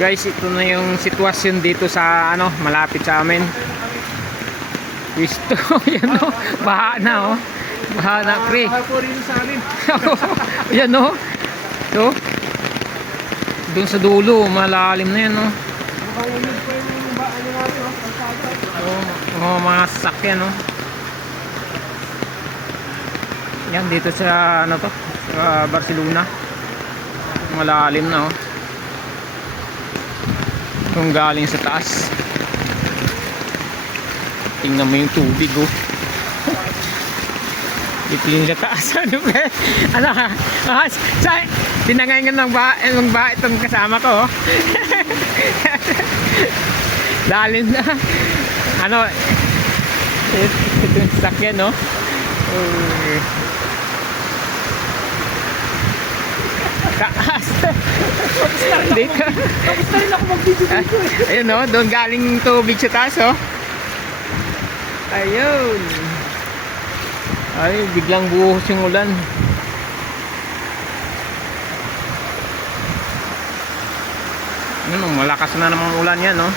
Guys, ito na yung sitwasyon dito sa ano, malapit sa amin. Gusto, yan o, baha na o. Baha na, pre. Baha po rin sa amin. Yan o. So, doon sa dulo, malalim na yan o. Makaunod po yung ano natin, Mga sasakyan o. Yan, dito sa ano to, sa Barcelona. Malalim na o. Kung galing sa taas, tingnan mo yung tubig oh. Ito yung sa taas. Ano ba? Ano ka? Tinangayin ng ba itong kasama ko oh. Lalim na. Ano, ito yung sasakyan no. Taas. Dito. tapos na rin ako mag-video dito eh. Ayun o, doon galing tubig sa taas o. Ayun. Ay, biglang buhos yung ulan. Ano, malakas na namang ulan yan o.